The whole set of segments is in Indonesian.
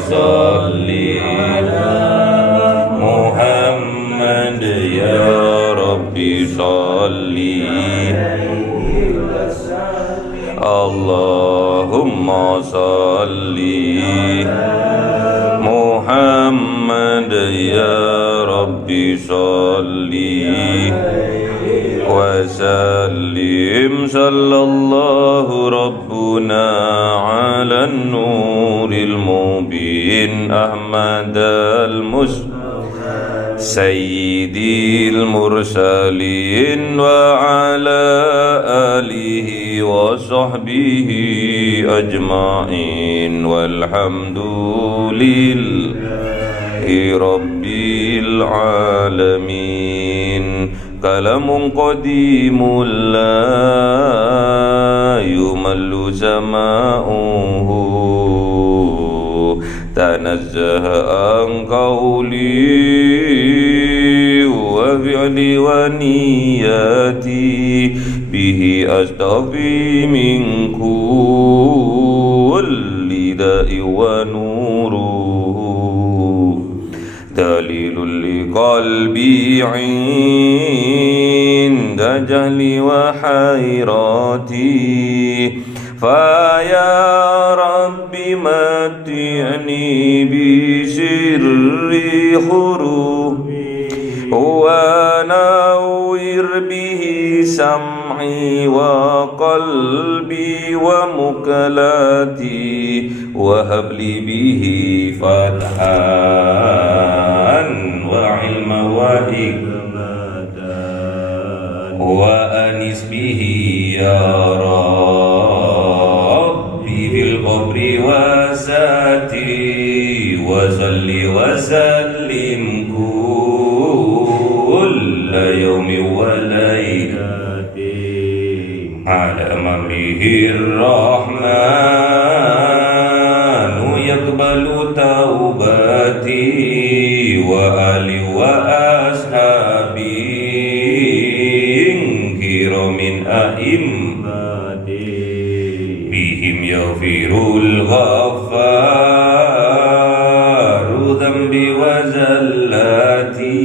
صل على محمد يا ربي صل اللهم صل محمد يا ربي صل وسلم صلى الله ربنا على النور المبين أحمد سيدي المرسلين وعلى آله وصحبه أجمعين والحمد لله رب العالمين كلام قديم لا يمل سماؤه تنزه عن قولي وفعلي ونياتي به أستغفي من كل داء ونوره دليل لقلبي عند جهلي وحيراتي فيا رب متعني بسر حروفي ونور به سمعي وقلبي ومقلاتي وهب لي به فتحا وعلم وحكمة وأنس به يا ربي في القبر وساتي وصل وسلم كل يوم وليلة على ممره الرحمن يقبل توبتي وآلي وأصحابي كرام أئمتي بهم يغفر الغفار ذنبي وزلاتي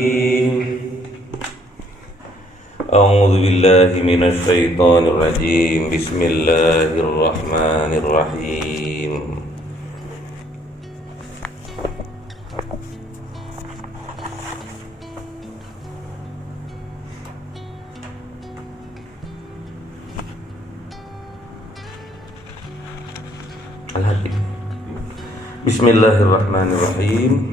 أعوذ بالله من الشيطان الرجيم بسم الله الرحمن الرحيم Bismillahirrahmanirrahim.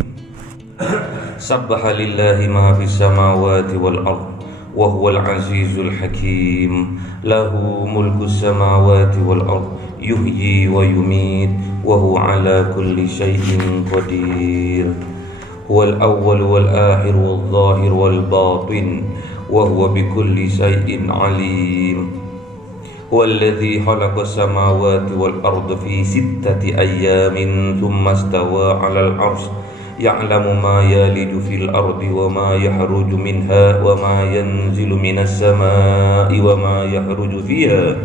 Sabbaha lillahi ma fis samawati wal ard wa huwal azizul hakim. Lahu mulku samawati wal ard yuhyi wa yumit wa huwa ala kulli syai'in qadir. Huwal awwal wal akhir wal zahir wal batin wa huwa bikulli syai'in alim. والذي خلق السماوات والأرض في 6 أيام ثم استوى على العرش يعلم ما يلج في الأرض وما يخرج منها وما ينزل من السماء وما يخرج فيها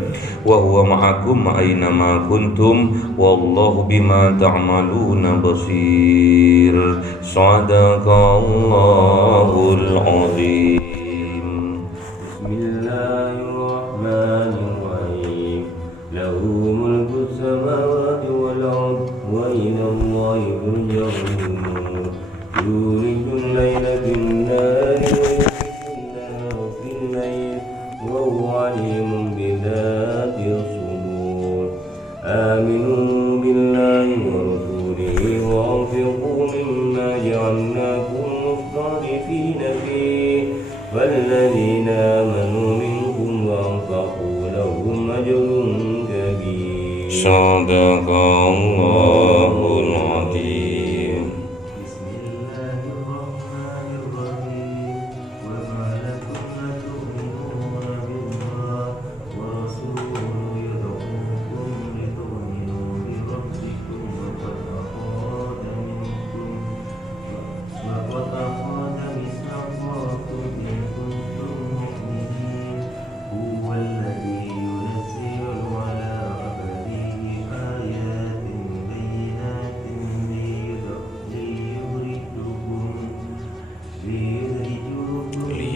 وهو معكم أينما كنتم والله بما تعملون بصير صدق الله العظيم. السماوات والأرض وإلى الله يرجع الأمور يولج الليل في النهار ويولج النهار في الليل وهو عليم بذات الصدور آمنوا بالله ورسوله وأنفقوا مما جعلناكم مستضعفين فيه والذين آمنوا منكم وأنفقوا لهم أجر Sadaqallahul Azim.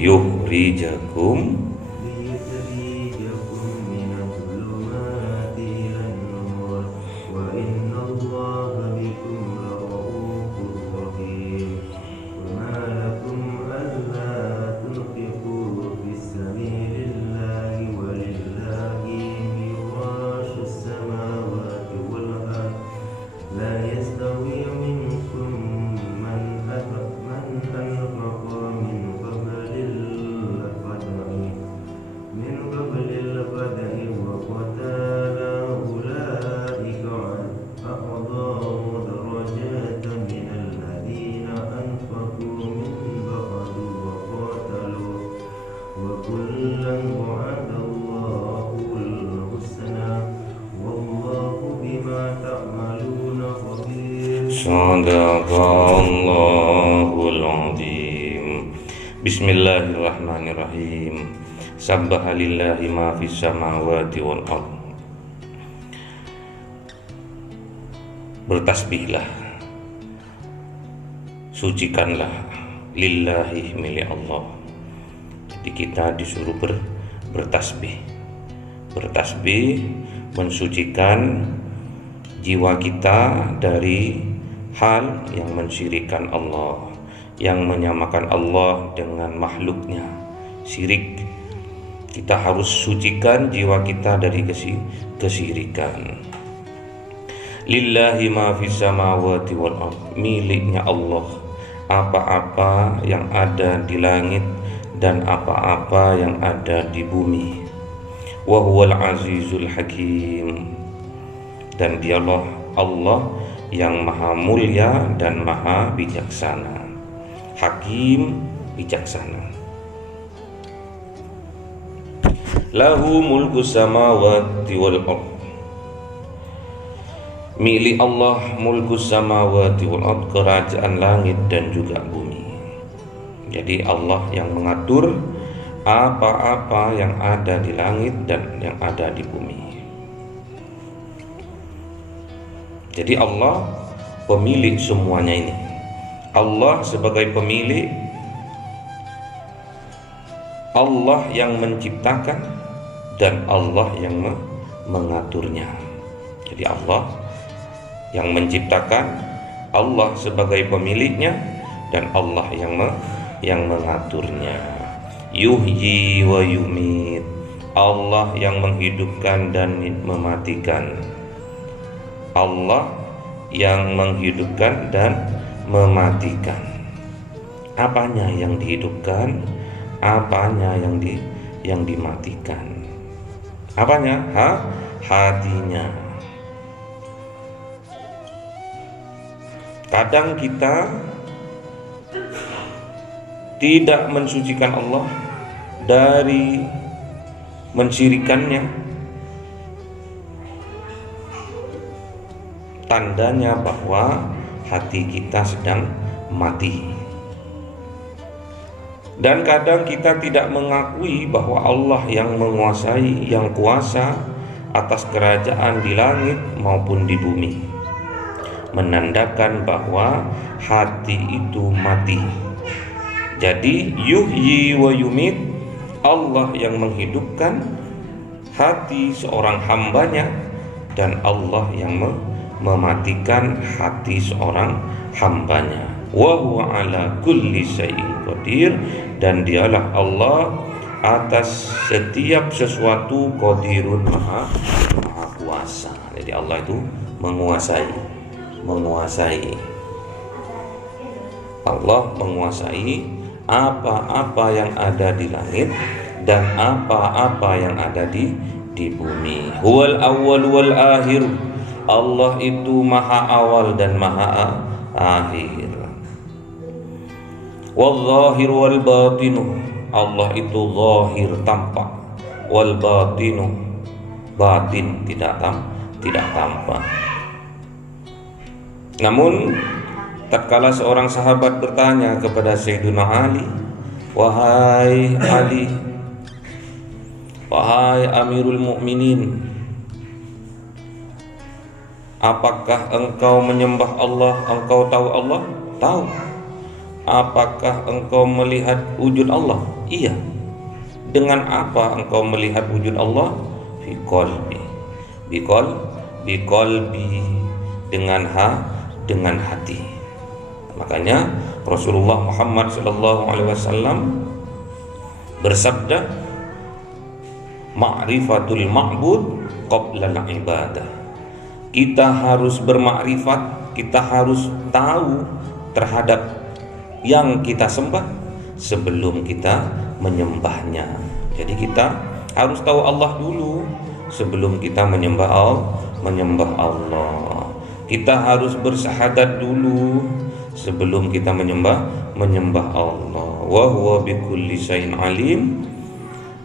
liyukhrijakum ليخرجكم من الظلمات إلى النور وإن الله بكم لرؤوف رحيم وما لكم ألا تنفقوا في سبيل الله ولله ميراث السماوات والأرض لا يستوي منكم من أنفق من قبل الفتح وقتال أولئك أعظم درجات من الذين أنفقوا من بعد وقاتلوا وكلا وعد الله الحسنى والله بما تعملون خبير. Sadaqallahul azim. Bismillahirrahmanirrahim. Sabbaha lillahi ma fis samawati wal ard. Bertasbihlah, sucikanlah lillahi milik Allah. Jadi kita disuruh bertasbih. Bertasbih mensucikan jiwa kita dari hal yang mensyirikkan Allah, yang menyamakan Allah dengan makhluknya, syirik. Kita harus sucikan jiwa kita dari kesyirikan. Lillahi ma fis samawati wal ard, miliknya Allah apa-apa yang ada di langit dan apa-apa yang ada di bumi. Wa huwal azizul hakim, dan dialah Allah yang maha mulia dan maha bijaksana. Hakim, bijaksana. Lahu mulku samawati wal ard, milik Allah mulku samawati wal ard, kerajaan langit dan juga bumi. Jadi Allah yang mengatur apa-apa yang ada di langit dan yang ada di bumi. Jadi Allah pemilik semuanya ini. Allah sebagai pemilik, Allah yang menciptakan, dan Allah yang mengaturnya. Jadi Allah yang menciptakan, Allah sebagai pemiliknya, dan Allah yang mengaturnya. Yuhyi wa yumit, Allah yang menghidupkan dan mematikan. Allah yang menghidupkan dan mematikan. Apanya yang dihidupkan, apanya yang dimatikan? Apanya? Hatinya. Kadang kita tidak mensucikan Allah dari mensyirikannya. Tandanya bahwa hati kita sedang mati. Dan kadang kita tidak mengakui bahwa Allah yang menguasai, yang kuasa atas kerajaan di langit maupun di bumi, menandakan bahwa hati itu mati. Jadi yuhyi wa yumit, Allah yang menghidupkan hati seorang hambanya, dan Allah yang mematikan hati seorang hambanya. Wa huwa ala kulli syai'in qadir, dan dialah Allah atas setiap sesuatu qadirun, maha kuasa. Jadi Allah itu menguasai. Allah menguasai apa-apa yang ada di langit dan apa-apa yang ada di bumi. Huwal awwal wal akhir, Allah itu maha awal dan maha akhir. Wal zahir wal batinu, Allah itu zahir tampak, wal batinu batin tidak tampak. Namun tatkala seorang sahabat bertanya kepada Sayyidina Ali, wahai Ali, wahai Amirul Mukminin, apakah engkau menyembah Allah? Engkau tahu Allah? Tahu. apakah engkau melihat wujud Allah? Iya. Dengan apa engkau melihat wujud Allah? Fi qalbi. Biqalbi, dengan hati. Makanya Rasulullah Muhammad SAW bersabda, ma'rifatul ma'bud qabla al-ibadah. Kita harus bermakrifat, kita harus tahu terhadap yang kita sembah sebelum kita menyembahnya. Jadi kita harus tahu Allah dulu sebelum kita menyembah Allah. Kita harus bersyahadat dulu sebelum kita menyembah Allah. Wa huwa bikulli syai'in alim,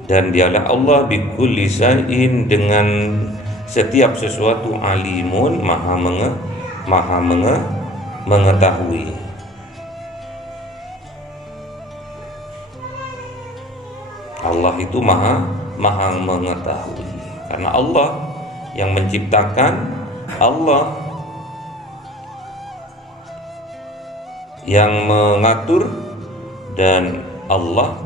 dan dialah Allah bikulli syai'in, dengan setiap sesuatu, alimun, maha mengetahui. Allah itu maha mengetahui, karena Allah yang menciptakan, Allah yang mengatur, dan Allah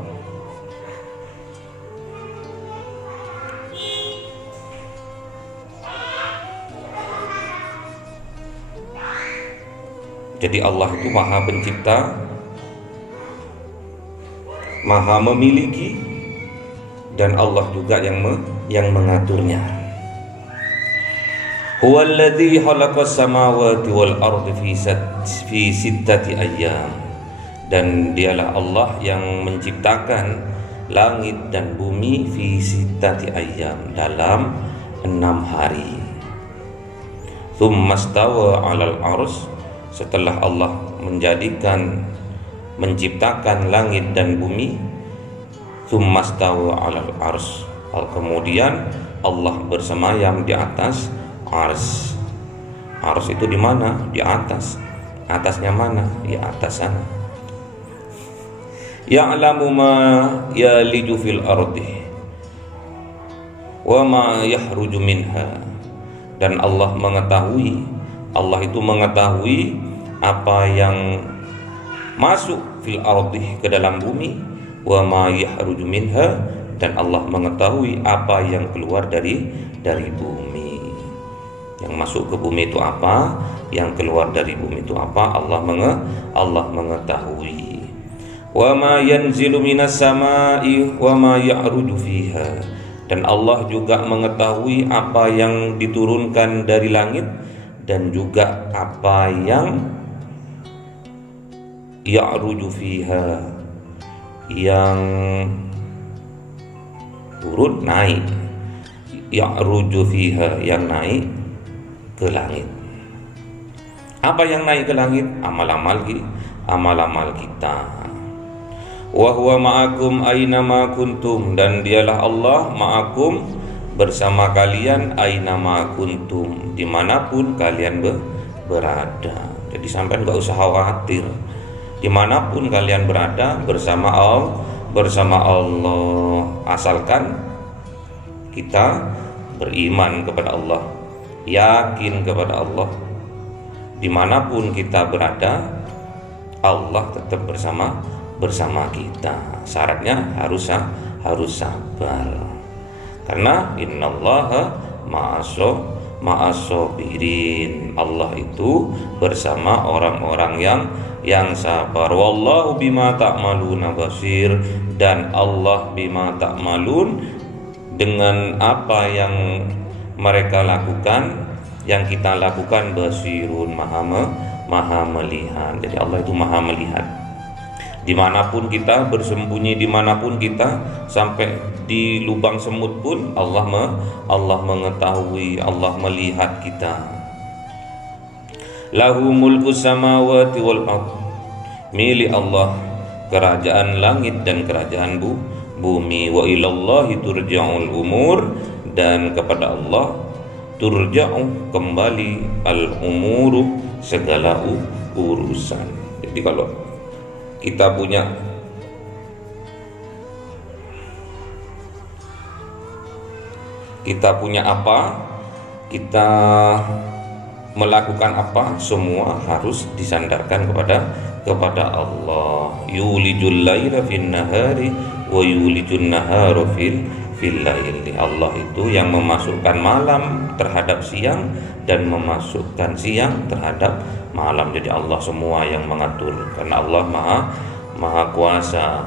jadi Allah itu maha pencipta, maha memiliki, dan Allah juga yang mengaturnya. Huwallazi khalaqas samawati wal ardi fi sittati ayyam, dan dialah Allah yang menciptakan langit dan bumi fi sittati ayyam, dalam 6 hari. Tsumma stawa 'alal 'arsy, setelah Allah menciptakan langit dan bumi, tsumma stawa 'alal 'arsy, kemudian Allah bersemayam di atas ars. Ars itu di mana? Di atas. Atasnya mana? Di atas sana. Ya'lamu ma yaliju fil ardi wa ma yahruju minha, dan Allah itu mengetahui apa yang masuk fil ardi, ke dalam bumi, wa ma yahruju minha, dan Allah mengetahui apa yang keluar dari bumi. Yang masuk ke bumi itu apa, yang keluar dari bumi itu apa, Allah mengetahui. Wa ma yanzilu minas samai wa ma ya'ruju fiha, dan Allah juga mengetahui apa yang diturunkan dari langit, dan juga apa yang ya'ruju fiha, yang turun, naik. Ya'ruju fiha, yang naik ke langit. Apa yang naik ke langit? Amal-amal kita. Wa huwa ma'akum aina ma kuntum, dan dialah Allah ma'akum, bersama kalian, aina ma kuntum, dimanapun kalian berada. Jadi sampai nggak usah khawatir, dimanapun kalian berada bersama Allah, asalkan kita beriman kepada Allah, yakin kepada Allah. Dimanapun kita berada, Allah tetap bersama kita. Syaratnya harus sabar, karena innallaha ma'as-sabirin. Allah itu bersama orang-orang yang sabar. Wallahu bima ta'maluna basir, dan Allah bima ta'malun, dengan apa yang mereka lakukan, yang kita lakukan, basirun, maha melihat. Jadi Allah itu maha melihat. Dimanapun kita bersembunyi, dimanapun kita, sampai di lubang semut pun Allah mengetahui, Allah melihat kita. Lahu mulku samawati wal ard, milik Allah kerajaan langit dan kerajaan bumi. Wa ilallahi turja'ul umur, dan kepada Allah turja'u, kembali, al umuru, segala urusan. Jadi kalau kita punya apa, kita melakukan apa, semua harus disandarkan kepada Allah. Yulijul laila fin nahari wa yulijun nahara fil laili. Allah itu yang memasukkan malam terhadap siang dan memasukkan siang terhadap malam. Jadi Allah semua yang mengatur, karena Allah maha kuasa.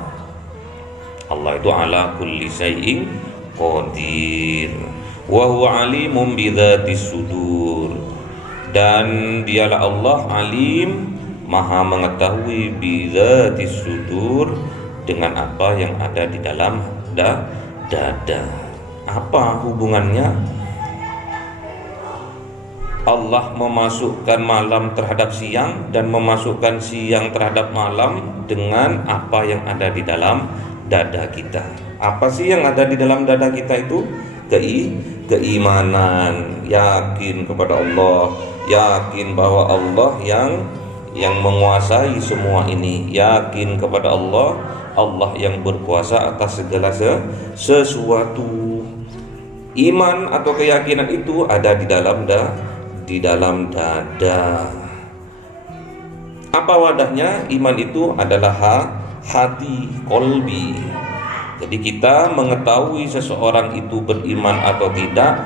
Allah itu ala kulli syai'in qadir. Wa huwa alimun bidzatis sudur. Dan dialah Allah alim, maha mengetahui bidzatis sudur, dengan apa yang ada di dalam dada. Apa hubungannya Allah memasukkan malam terhadap siang dan memasukkan siang terhadap malam dengan apa yang ada di dalam dada kita? Apa sih yang ada di dalam dada kita itu? Keimanan, yakin kepada Allah, yakin bahwa Allah yang menguasai semua ini, yakin kepada Allah yang berkuasa atas segala sesuatu. Iman atau keyakinan itu ada di dalam dada. Apa wadahnya? Iman itu adalah hati, kolbi. Jadi kita mengetahui seseorang itu beriman atau tidak,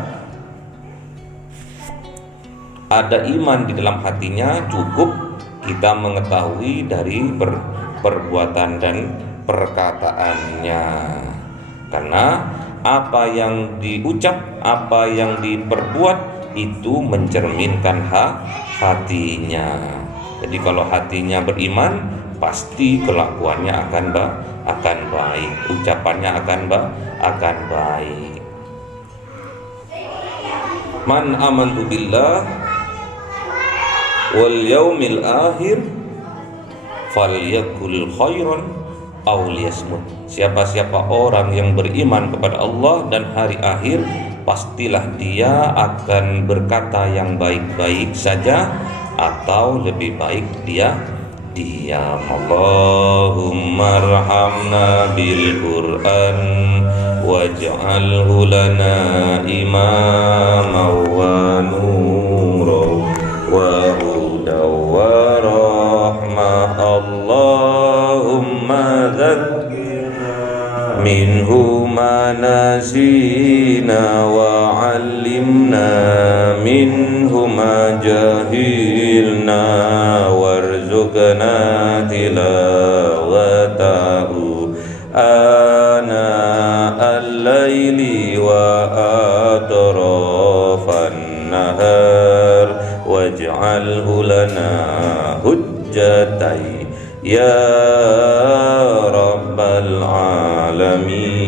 ada iman di dalam hatinya, cukup kita mengetahui dari perbuatan dan perkataannya. Karena apa yang diucap, apa yang diperbuat itu mencerminkan hatinya. Jadi kalau hatinya beriman, pasti kelakuannya akan baik, ucapannya akan baik. Man amantu billah wal yaumil akhir falyakul khairan aw liyasmut. Siapa orang yang beriman kepada Allah dan hari akhir, pastilah dia akan berkata yang baik-baik saja atau lebih baik dia diam. Allahumma arhamna bil Qur'an waj'alhu lana imaman wa nuran wa hudan wa rahmah. Allahumma dzakkirna minhu ma nasina wa 'allimna minhu ma jahilna warzuqna tilawatahu ana al-laili wa atrafan nahar waj'alhu lana hujjatai ya rabbal alamin.